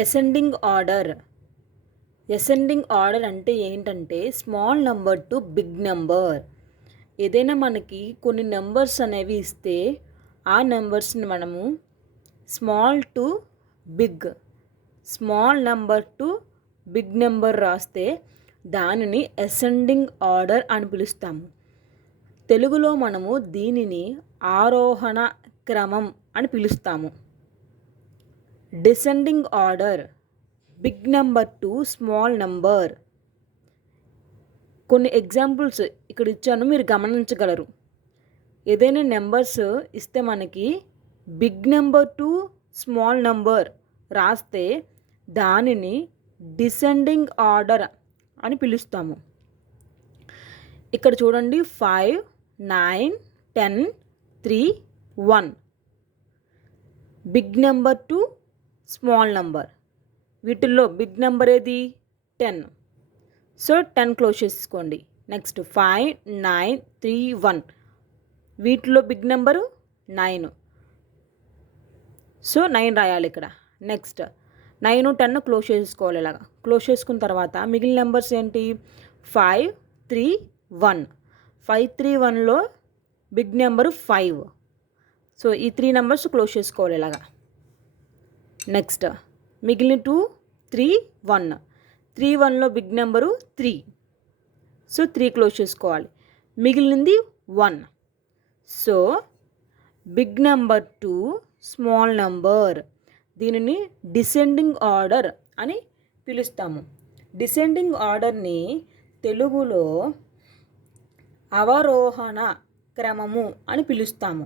Ascending order. Ascending order అంటే ఏంటంటే small number to big number. ఏదైనా మనకి కొన్ని నెంబర్స్ అనేవి ఇస్తే ఆ నెంబర్స్ని మనము small to big, small number to big number రాస్తే దానిని అసెండింగ్ ఆర్డర్ అని పిలుస్తాము. తెలుగులో మనము దీనిని ఆరోహణ క్రమం అని పిలుస్తాము. Descending order, big number to small number. కొన్ని ఎగ్జాంపుల్స్ ఇక్కడ ఇచ్చాను, మీరు గమనించగలరు. ఏదైనా నెంబర్స్ ఇస్తే మనకి big number to small number రాస్తే దానిని డిసెండింగ్ ఆర్డర్ అని పిలుస్తాము. ఇక్కడ చూడండి 5, 9, 10, 3, 1. Big number to small number. వీటిల్లో బిగ్ నెంబర్ ఏది? 10. సో 10 క్లోజ్ చేసుకోండి. నెక్స్ట్ 5, 9, 3, 1. వీటిలో బిగ్ నెంబరు 9. సో 9 రాయాలి ఇక్కడ. నెక్స్ట్ 9, 10 క్లోజ్ చేసుకోవాలి. ఇలాగా క్లోజ్ చేసుకున్న తర్వాత మిగిలిన నెంబర్స్ ఏంటి? 5, 3, 1. 5, 3, 1లో బిగ్ నెంబరు 5. సో ఈ 3 నెంబర్స్ క్లోజ్ చేసుకోవాలి ఇలాగా. నెక్స్ట్ మిగిలిన 2, 3, 1. 3, 1లో బిగ్ నెంబరు 3. సో 3 క్లోజ్ చేసుకోవాలి. మిగిలింది 1. So big number to small number. దీనిని డిసెండింగ్ ఆర్డర్ అని పిలుస్తాము. డిసెండింగ్ ఆర్డర్ని తెలుగులో అవరోహణ క్రమము అని పిలుస్తాము.